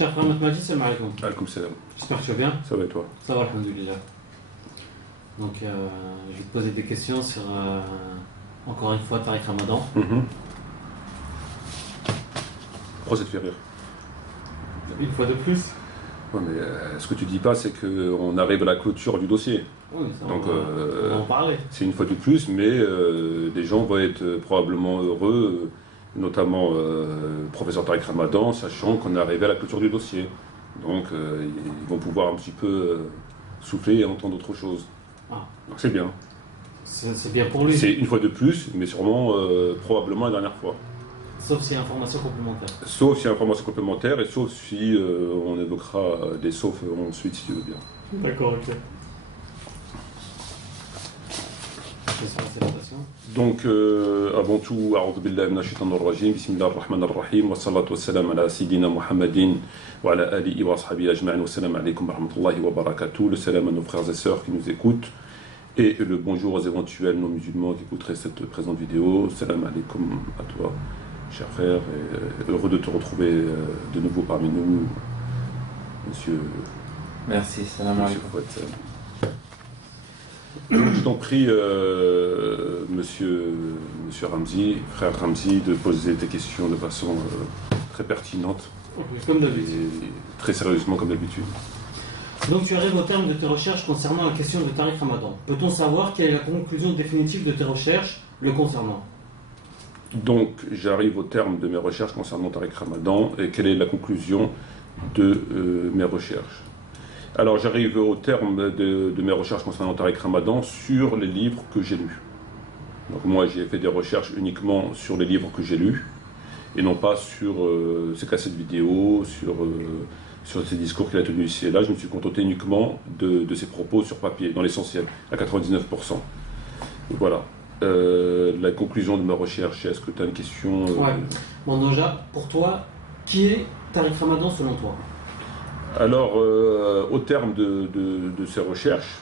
Cher frère Matmadi, salam alaikum. Alaikum salam. J'espère que tu vas bien. Ça va et toi? Ça va, alhamdoulilah. Donc, je vais te poser des questions sur, encore une fois, Tariq Ramadan. Pourquoi ça te fait rire? Une fois de plus. Ouais, mais ce que tu dis pas, c'est qu'on arrive à la clôture du dossier. Oui, ça, Donc, on va en parler. c'est une fois de plus, mais les gens vont être probablement heureux, notamment le professeur Tariq Ramadan, sachant qu'on est arrivé à la clôture du dossier. Donc, ils vont pouvoir un petit peu souffler et entendre autre chose. Ah. Donc, c'est bien. C'est bien pour lui. C'est une fois de plus, mais sûrement, probablement la dernière fois. Sauf s'il y a information complémentaire. Sauf s'il y a information complémentaire et sauf si on évoquera des saufs ensuite, si tu veux bien. D'accord, ok. Donc, avant tout, a'udhu billahi minash shaitanir rajim, bismillahir rahmanir rahim, wa salatu wa salam ala sayyidina Muhammadin wa ala alihi wa ashabihi ajma'in, wa salam alaykum wa rahmatullahi wa barakatuh, le salam à nos frères et sœurs qui nous écoutent, et le bonjour aux éventuels non-musulmans qui écouteraient cette présente vidéo. Salam alaykum à toi, cher frère, et heureux de te retrouver de nouveau parmi nous, monsieur. Merci, salam alaykum. Donc, je t'en prie, monsieur Ramzi, frère Ramzi, de poser tes questions de façon très pertinente. Comme d'habitude. Et très sérieusement, comme d'habitude. Donc tu arrives au terme de tes recherches concernant la question de Tariq Ramadan. Peut-on savoir quelle est la conclusion définitive de tes recherches le concernant? Donc, j'arrive au terme de mes recherches concernant Tariq Ramadan, et quelle est la conclusion de mes recherches? Alors, j'arrive au terme de mes recherches concernant Tariq Ramadan sur les livres que j'ai lus. Donc, moi, j'ai fait des recherches uniquement sur les livres que j'ai lus, et non pas sur ces cassettes vidéo, sur ces discours qu'il a tenus ici et là. Je me suis contenté uniquement de ses propos sur papier, dans l'essentiel, à 99%. Voilà. La conclusion de ma recherche, est-ce que tu as une question Ouais. Bon, Noja, pour toi, qui est Tariq Ramadan selon toi? Alors, au terme de ces recherches,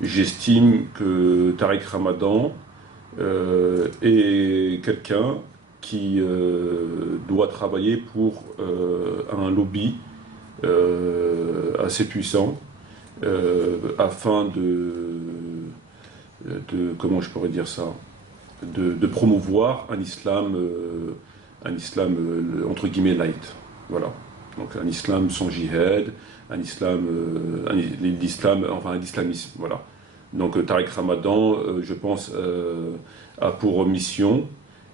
j'estime que Tariq Ramadan est quelqu'un qui doit travailler pour un lobby assez puissant afin comment je pourrais dire ça, de promouvoir un islam entre guillemets light, voilà. Donc un islam sans jihad, un islamisme, voilà. Donc Tariq Ramadan, je pense, a pour mission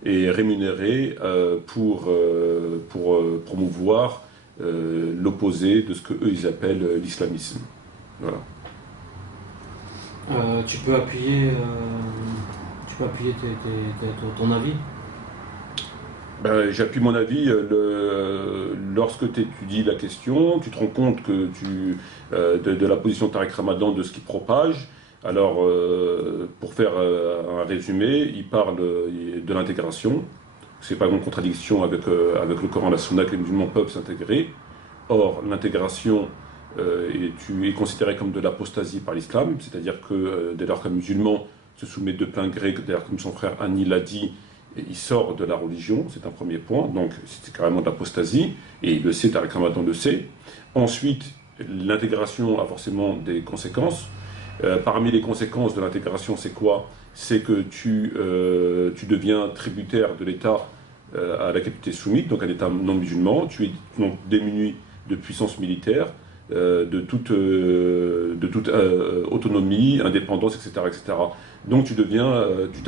et rémunéré pour promouvoir l'opposé de ce que eux ils appellent l'islamisme, voilà. Tu peux appuyer ton avis? Ben, j'appuie mon avis. Lorsque tu étudies la question, tu te rends compte que de la position de Tariq Ramadan, de ce qu'il propage. Alors, pour faire un résumé, il parle de l'intégration. C'est pas une contradiction avec le Coran, la Sunna, que les musulmans peuvent s'intégrer. Or, l'intégration est considérée comme de l'apostasie par l'islam, c'est-à-dire que dès lors qu'un musulman se soumet de plein gré, d'ailleurs comme son frère Annie l'a dit, il sort de la religion, c'est un premier point, donc c'est carrément de l'apostasie, et il le sait, Tariq Ramadan le sait. Ensuite, l'intégration a forcément des conséquences. Parmi les conséquences de l'intégration, c'est quoi? C'est que tu deviens tributaire de l'État à laquelle tu es soumis, donc un État non musulman, tu es donc démuni de puissance militaire, de toute autonomie, indépendance, etc., etc. Donc tu deviens, tu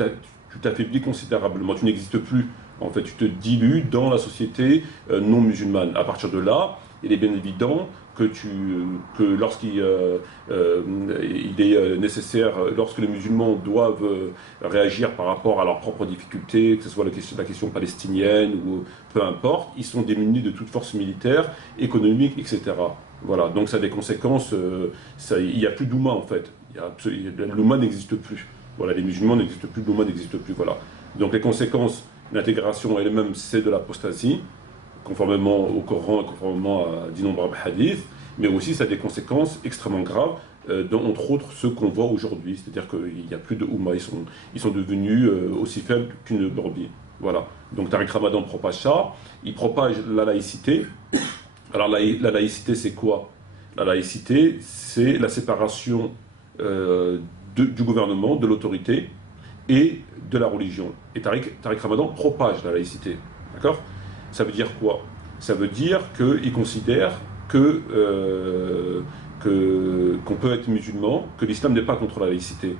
t'affaiblis considérablement, tu n'existes plus. En fait, tu te dilues dans la société non musulmane. À partir de là, il est bien évident que lorsqu'il il est nécessaire, lorsque les musulmans doivent réagir par rapport à leurs propres difficultés, que ce soit la question palestinienne ou peu importe, ils sont démunis de toute force militaire, économique, etc. Voilà, donc ça a des conséquences, il n'y a plus d'Oumma en fait, l'Oumma n'existe plus. Voilà, les musulmans n'existent plus, l'Oumma n'existe plus, voilà. Donc les conséquences, l'intégration elle-même, c'est de l'apostasie, conformément au Coran et conformément à d'innombrables hadiths, mais aussi ça a des conséquences extrêmement graves, dont entre autres ceux qu'on voit aujourd'hui, c'est-à-dire qu'il n'y a plus de Oumma, ils sont devenus aussi faibles qu'une brebis. Voilà. Donc Tariq Ramadan propage ça, il propage la laïcité. Alors la laïcité, c'est quoi? La laïcité, c'est la séparation du gouvernement, de l'autorité et de la religion. Et Tariq Ramadan propage la laïcité. D'accord? Ça veut dire quoi? Ça veut dire qu'il considère qu'on peut être musulman, que l'islam n'est pas contre la laïcité.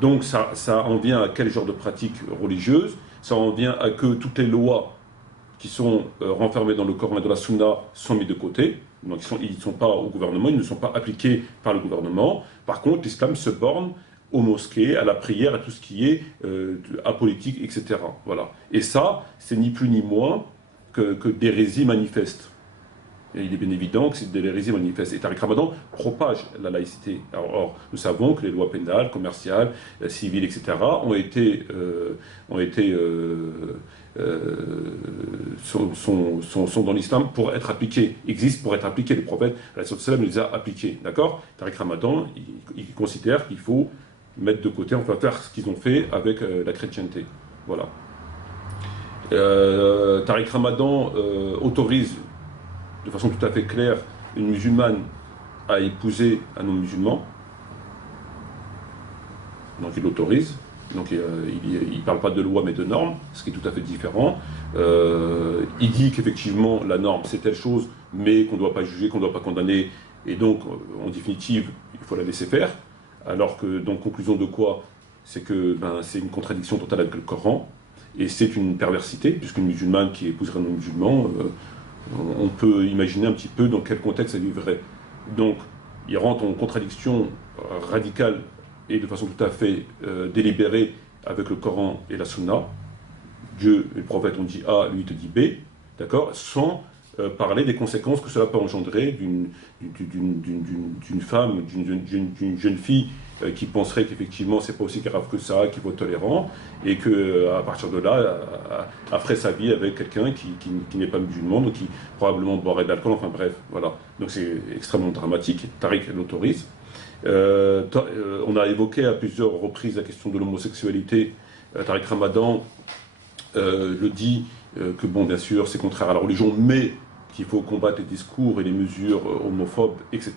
Donc ça en vient à quel genre de pratique religieuse? Ça en vient à que toutes les lois qui sont renfermées dans le Coran et dans la Sunna sont mises de côté. Donc ils ne sont pas au gouvernement, ils ne sont pas appliqués par le gouvernement. Par contre, l'islam se borne aux mosquées, à la prière, à tout ce qui est apolitique, etc. Voilà. Et ça, c'est ni plus ni moins que d'hérésie manifeste. Et il est bien évident que c'est de l'hérésie manifeste. Et Tariq Ramadan propage la laïcité. Or, nous savons que les lois pénales, commerciales, civiles, etc. sont dans l'islam pour être appliquées, existent pour être appliquées. Le prophète les a appliquées. D'accord? Tariq Ramadan, il considère qu'il faut mettre de côté, enfin faire ce qu'ils ont fait avec la chrétienté. Voilà. Tariq Ramadan autorise de façon tout à fait claire une musulmane à épouser un non-musulman. Donc il l'autorise. Donc il ne parle pas de loi mais de normes, ce qui est tout à fait différent. Il dit qu'effectivement la norme c'est telle chose, mais qu'on ne doit pas juger, qu'on ne doit pas condamner, et donc en définitive il faut la laisser faire. Alors que, donc conclusion de quoi? C'est que c'est une contradiction totale avec le Coran, et c'est une perversité, puisqu'une musulmane qui épouserait un non-musulman, on peut imaginer un petit peu dans quel contexte elle vivrait. Donc il rentre en contradiction radicale et de façon tout à fait délibérée avec le Coran et la Sunna. Dieu et le prophète ont dit A, lui te dit B, d'accord, sans parler des conséquences que cela peut engendrer d'une femme, d'une jeune fille qui penserait qu'effectivement c'est pas aussi grave que ça, qu'il faut être tolérant, et qu'à partir de là, elle ferait sa vie avec quelqu'un qui n'est pas musulman, donc qui probablement boirait de l'alcool, enfin bref, voilà. Donc c'est extrêmement dramatique. Tariq l'autorise. On a évoqué à plusieurs reprises la question de l'homosexualité. Tariq Ramadan le dit que bon, bien sûr, c'est contraire à la religion, mais qu'il faut combattre les discours et les mesures homophobes, etc.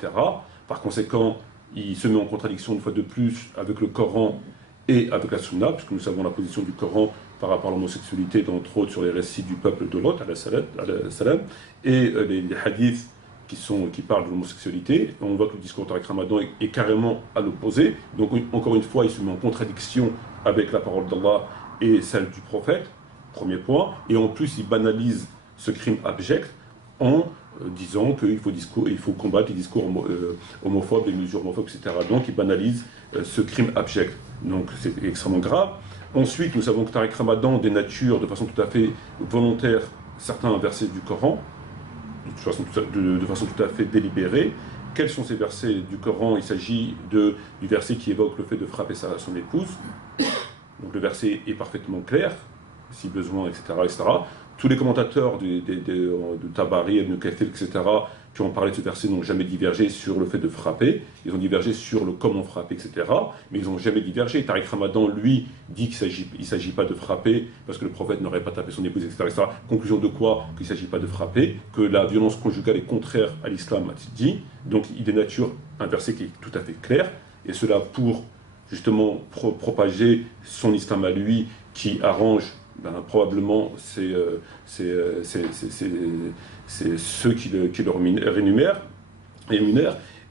Par conséquent, il se met en contradiction une fois de plus avec le Coran et avec la Sunna, puisque nous savons la position du Coran par rapport à l'homosexualité, entre autres sur les récits du peuple de Lot, salam, et les hadiths qui parlent de l'homosexualité. On voit que le discours de Tariq Ramadan est carrément à l'opposé. Donc encore une fois, il se met en contradiction avec la parole d'Allah et celle du prophète, premier point. Et en plus, il banalise ce crime abject en disant qu'il faut combattre les discours homophobes, les mesures homophobes, etc. Donc il banalise ce crime abject. Donc c'est extrêmement grave. Ensuite, nous savons que Tariq Ramadan dénature de façon tout à fait volontaire certains versets du Coran, de façon tout à fait délibérée. Quels sont ces versets du Coran? Il s'agit du verset qui évoque le fait de frapper son épouse. Donc le verset est parfaitement clair, si besoin, etc. etc. Tous les commentateurs de Tabari, Ibn Kathir, etc., qui ont parlé de ce verset n'ont jamais divergé sur le fait de frapper. Ils ont divergé sur le comment frapper, etc. Mais ils n'ont jamais divergé. Tariq Ramadan, lui, dit qu'il ne s'agit pas de frapper parce que le prophète n'aurait pas tapé son épouse, etc., etc. Conclusion de quoi? Qu'il ne s'agit pas de frapper, que la violence conjugale est contraire à l'islam, a-t-il dit. Donc il dénature un verset qui est tout à fait clair. Et cela pour justement propager son islam à lui qui arrange probablement c'est ceux qui le rémunèrent.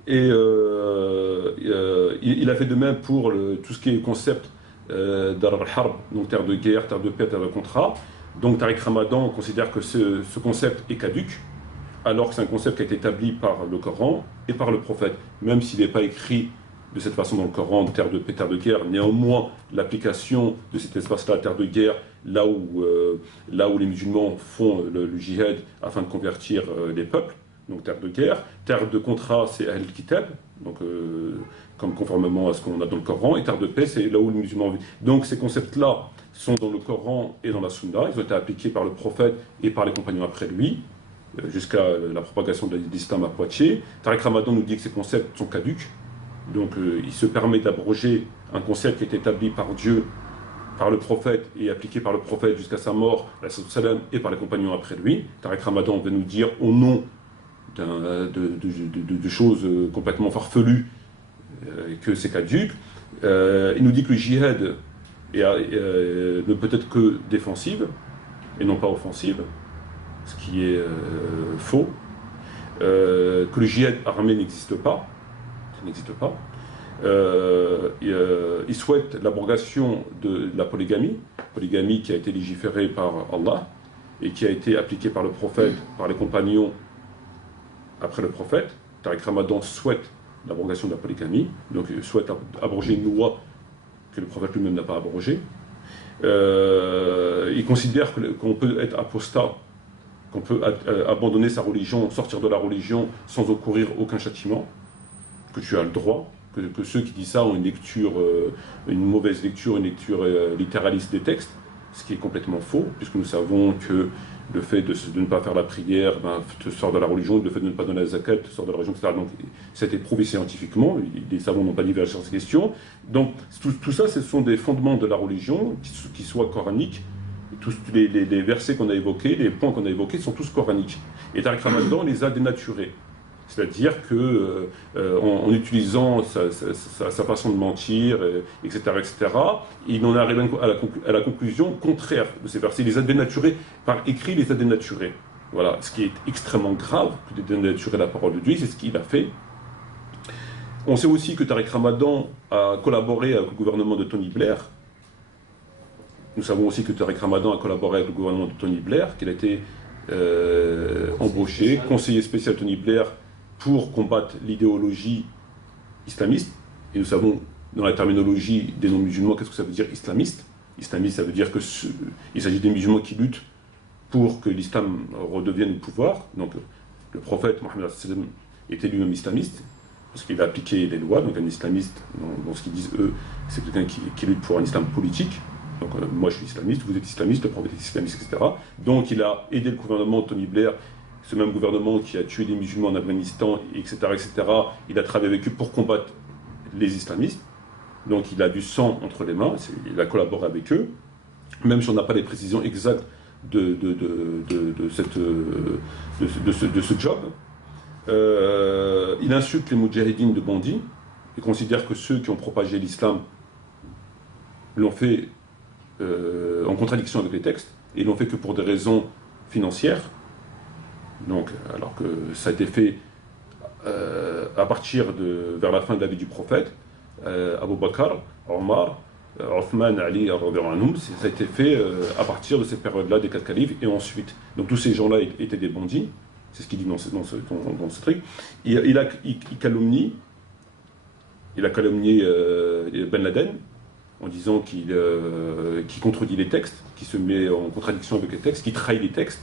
Et il a fait de même pour tout ce qui est concept d'Ar al-Harb, donc terre de guerre, terre de paix, terre de contrat. Donc Tariq Ramadan considère que ce concept est caduc, alors que c'est un concept qui a été établi par le Coran et par le prophète, même s'il n'est pas écrit de cette façon dans le Coran, terre de paix, terre de guerre. Néanmoins, l'application de cet espace-là, terre de guerre, là où les musulmans font le djihad afin de convertir les peuples, donc terre de guerre. Terre de contrat, c'est Ahl al-Kitab, donc comme conformément à ce qu'on a dans le Coran, et terre de paix, c'est là où les musulmans vivent. Donc ces concepts-là sont dans le Coran et dans la Sunna, ils ont été appliqués par le prophète et par les compagnons après lui, jusqu'à la propagation de l'islam à Poitiers. Tariq Ramadan nous dit que ces concepts sont caducs. Donc il se permet d'abroger un concept qui est établi par Dieu par le prophète et appliqué par le prophète jusqu'à sa mort, et par les compagnons après lui. Tariq Ramadan va nous dire au nom de choses complètement farfelues que c'est caduque. Il nous dit que le djihad ne peut être que défensive et non pas offensive, ce qui est faux. Que le djihad armé n'existe pas, ça n'existe pas. Il souhaite l'abrogation de la polygamie qui a été légiférée par Allah et qui a été appliquée par le prophète, par les compagnons après le prophète. Tariq Ramadan souhaite l'abrogation de la polygamie, donc il souhaite abroger une loi que le prophète lui-même n'a pas abrogée. Il considère qu'on peut être apostat, qu'on peut abandonner sa religion, sortir de la religion sans encourir aucun châtiment, que tu as le droit, que ceux qui disent ça ont une lecture, une mauvaise lecture, une lecture littéraliste des textes, ce qui est complètement faux, puisque nous savons que le fait de ne pas faire la prière te sort de la religion, le fait de ne pas donner la zakat te sort de la religion, etc. Donc ça a été prouvé scientifiquement, les savants n'ont pas divergé sur ces questions. Donc tout ça, ce sont des fondements de la religion, qui soient coraniques. Tous les versets qu'on a évoqués, les points qu'on a évoqués sont tous coraniques. Et Tariq Ramadan les a dénaturés. C'est-à-dire qu'en utilisant sa façon de mentir, etc., il en arrive à la conclusion contraire de ces versets. Il les a dénaturés, par écrit, il les a dénaturés. Voilà, ce qui est extrêmement grave, de dénaturer la parole de Dieu, c'est ce qu'il a fait. On sait aussi que Tariq Ramadan a collaboré avec le gouvernement de Tony Blair. Nous savons aussi que Tariq Ramadan a collaboré avec le gouvernement de Tony Blair, qu'il a été embauché, conseiller spécial Tony Blair, pour combattre l'idéologie islamiste. Et nous savons, dans la terminologie des non-musulmans, qu'est-ce que ça veut dire islamiste? Islamiste, ça veut dire qu'il s'agit des musulmans qui luttent pour que l'islam redevienne au pouvoir. Donc le prophète Mohammed était lui-même islamiste, parce qu'il a appliqué les lois. Donc un islamiste, dans ce qu'ils disent eux, c'est quelqu'un qui lutte pour un islam politique. Donc moi je suis islamiste, vous êtes islamiste, le prophète est islamiste, etc. Donc il a aidé le gouvernement de Tony Blair, ce même gouvernement qui a tué des musulmans en Afghanistan, etc., etc., il a travaillé avec eux pour combattre les islamistes. Donc il a du sang entre les mains, il a collaboré avec eux, même si on n'a pas les précisions exactes de ce job. Il insulte les moudjahidines de bandits, et considère que ceux qui ont propagé l'islam l'ont fait en contradiction avec les textes, et l'ont fait que pour des raisons financières. Donc, alors que ça a été fait à partir vers la fin de la vie du prophète, Abu Bakr, Omar, Othman, Ali, ça a été fait à partir de cette période-là des 4 califes, et ensuite. Donc tous ces gens-là étaient des bandits, c'est ce qu'il dit dans ce truc. Il calomnie, il a calomnié Ben Laden, en disant qu'il contredit les textes, qu'il se met en contradiction avec les textes, qu'il trahit les textes,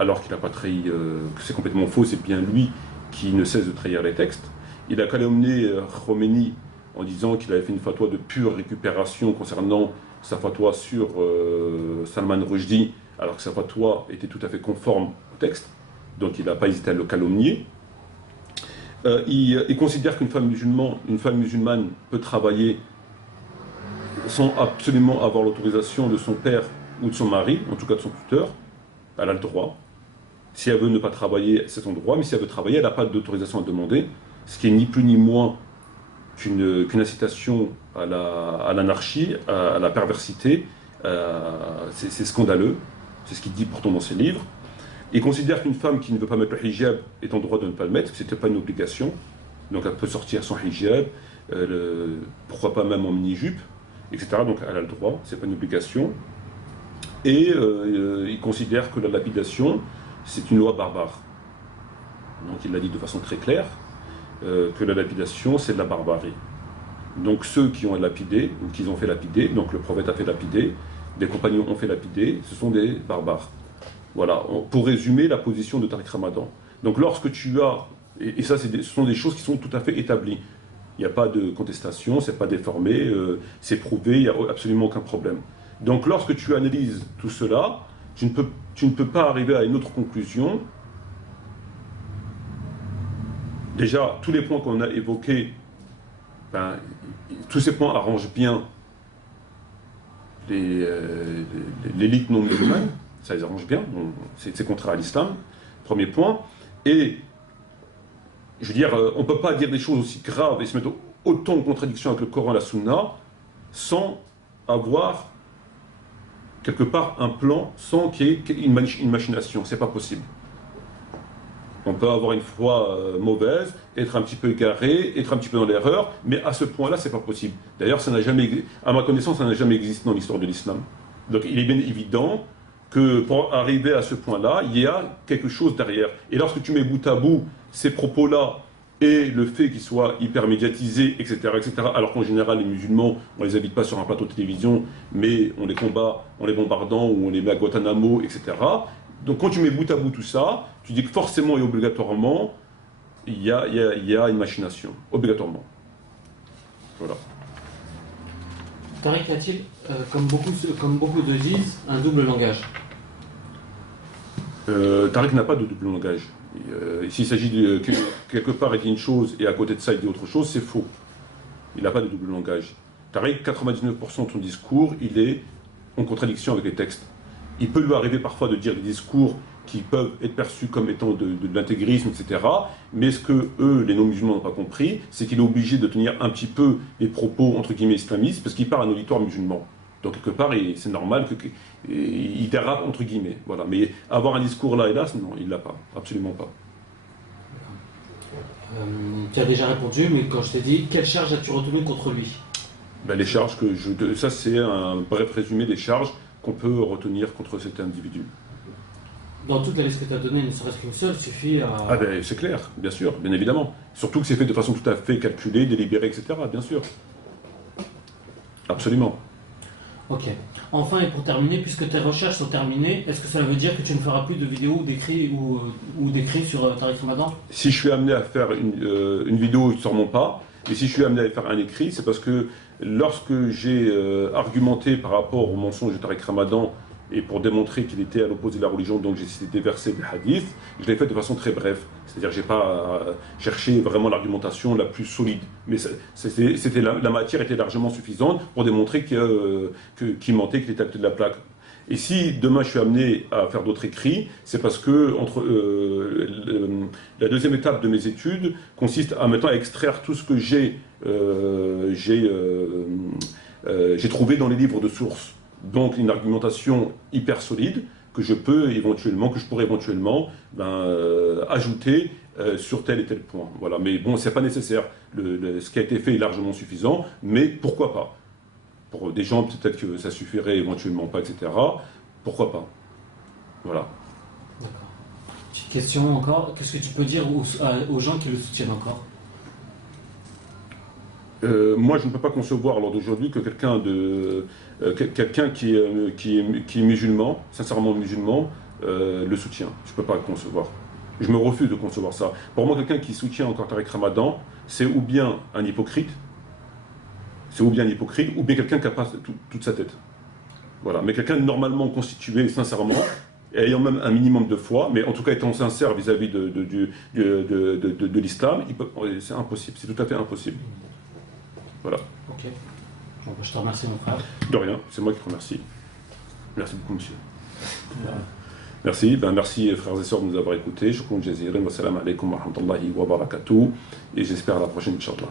alors qu'il n'a pas trahi, que c'est complètement faux, c'est bien lui qui ne cesse de trahir les textes. Il a calomnié Khomeini en disant qu'il avait fait une fatwa de pure récupération concernant sa fatwa sur Salman Rushdie, alors que sa fatwa était tout à fait conforme au texte, donc il n'a pas hésité à le calomnier. Il considère qu'une femme musulmane peut travailler sans absolument avoir l'autorisation de son père ou de son mari, en tout cas de son tuteur. Elle a le droit. Si elle veut ne pas travailler, c'est son droit, mais si elle veut travailler, elle n'a pas d'autorisation à demander, ce qui est ni plus ni moins qu'une incitation à l'anarchie, à la perversité. C'est scandaleux, c'est ce qu'il dit pourtant dans ses livres. Il considère qu'une femme qui ne veut pas mettre le hijab est en droit de ne pas le mettre, que ce n'était pas une obligation, donc elle peut sortir sans hijab, pourquoi pas même en mini-jupe, etc. Donc elle a le droit, c'est pas une obligation. Et il considère que la lapidation, c'est une loi barbare. Donc il l'a dit de façon très claire, que la lapidation, c'est de la barbarie. Donc ceux qui ont lapidé, ou qui ont fait lapider, donc le prophète a fait lapider, des compagnons ont fait lapider, ce sont des barbares. Voilà, pour résumer la position de Tariq Ramadan. Donc lorsque tu as, et ça ce sont des choses qui sont tout à fait établies, il n'y a pas de contestation, c'est pas déformé, c'est prouvé, il n'y a absolument aucun problème. Donc lorsque tu analyses tout cela, tu ne peux pas arriver à une autre conclusion. Déjà, tous les points qu'on a évoqués, tous ces points arrangent bien l'élite non musulmane, ça les arrange bien, c'est contraire à l'islam, premier point. Et, je veux dire, on ne peut pas dire des choses aussi graves et se mettre autant en contradiction avec le Coran et la Sunna sans avoir quelque part un plan, sans qu'il y ait une machination. C'est pas possible. On peut avoir une foi mauvaise, être un petit peu égaré, être un petit peu dans l'erreur, mais à ce point-là, c'est pas possible. D'ailleurs, ça n'a jamais, à ma connaissance, ça n'a jamais existé dans l'histoire de l'islam. Donc, il est bien évident que pour arriver à ce point-là, il y a quelque chose derrière. Et lorsque tu mets bout à bout ces propos-là et le fait qu'ils soient hyper médiatisés, etc., alors qu'en général, les musulmans, on les invite pas sur un plateau de télévision, mais on les combat en les bombardant ou on les met à Guantanamo, etc. Donc quand tu mets bout à bout tout ça, tu dis que forcément et obligatoirement, il y a une machination. Obligatoirement. Voilà. Tariq a-t-il, comme beaucoup le disent, un double langage? Tariq n'a pas de double langage. S'il s'agit de quelque part il dit une chose et à côté de ça il dit autre chose, c'est faux. Il n'a pas de double langage. Tariq, 99% de son discours, il est en contradiction avec les textes. Il peut lui arriver parfois de dire des discours qui peuvent être perçus comme étant de l'intégrisme, etc. Mais ce que eux, les non-musulmans, n'ont pas compris, c'est qu'il est obligé de tenir un petit peu les propos, entre guillemets, islamistes, parce qu'il parle à un auditoire musulman. Donc quelque part, c'est normal qu'il dérape, entre guillemets. Voilà. Mais avoir un discours là et là, non, il ne l'a pas. Absolument pas. Tu as déjà répondu, mais quand je t'ai dit, quelle charge as-tu retenues contre lui? Les charges ça, c'est un bref résumé des charges qu'on peut retenir contre cet individu. Dans toute la liste que tu as donnée, ne serait-ce qu'une seule suffit à... Ah c'est clair, bien sûr, bien évidemment. Surtout que c'est fait de façon tout à fait calculée, délibérée, etc., bien sûr. Absolument. Ok. Enfin, et pour terminer, puisque tes recherches sont terminées, est-ce que cela veut dire que tu ne feras plus de vidéos ou d'écrits sur Tariq Ramadan? Si je suis amené à faire une vidéo, sûrement pas. Et si je suis amené à faire un écrit, c'est parce que lorsque j'ai argumenté par rapport au mensonge de Tariq Ramadan et pour démontrer qu'il était à l'opposé de la religion, donc j'ai cité des versets des hadiths, je l'ai fait de façon très brève. C'est-à-dire que je n'ai pas cherché vraiment l'argumentation la plus solide. Mais la matière était largement suffisante pour démontrer qu'il mentait, qu'il était à côté de la plaque. Et si demain je suis amené à faire d'autres écrits, c'est parce que la deuxième étape de mes études consiste à maintenant à extraire tout ce que j'ai trouvé dans les livres de sources. Donc une argumentation hyper solide que je pourrais éventuellement ajouter sur tel et tel point. Voilà. Mais bon, c'est pas nécessaire. Ce qui a été fait est largement suffisant, mais pourquoi pas? Pour des gens, peut-être que ça suffirait éventuellement pas, etc. Pourquoi pas? Voilà. D'accord. Petite question encore. Qu'est-ce que tu peux dire aux gens qui le soutiennent encore? Moi, je ne peux pas concevoir, lors d'aujourd'hui, que quelqu'un qui est musulman, sincèrement musulman, le soutient. Je ne peux pas le concevoir. Je me refuse de concevoir ça. Pour moi, quelqu'un qui soutient encore Tariq Ramadan, c'est ou bien un hypocrite, ou bien quelqu'un qui n'a pas toute sa tête. Voilà. Mais quelqu'un de normalement constitué, sincèrement, et ayant même un minimum de foi, mais en tout cas étant sincère vis-à-vis de l'islam, c'est impossible, c'est tout à fait impossible. Voilà. Ok. Bon, je te remercie, mon frère. De rien, c'est moi qui te remercie. Merci beaucoup, monsieur. Merci, merci frères et sœurs de nous avoir écoutés. Shukran jaziran wa salam alaikum wa rahmatullahi wa barakatuh. Et j'espère à la prochaine, Inch'Allah.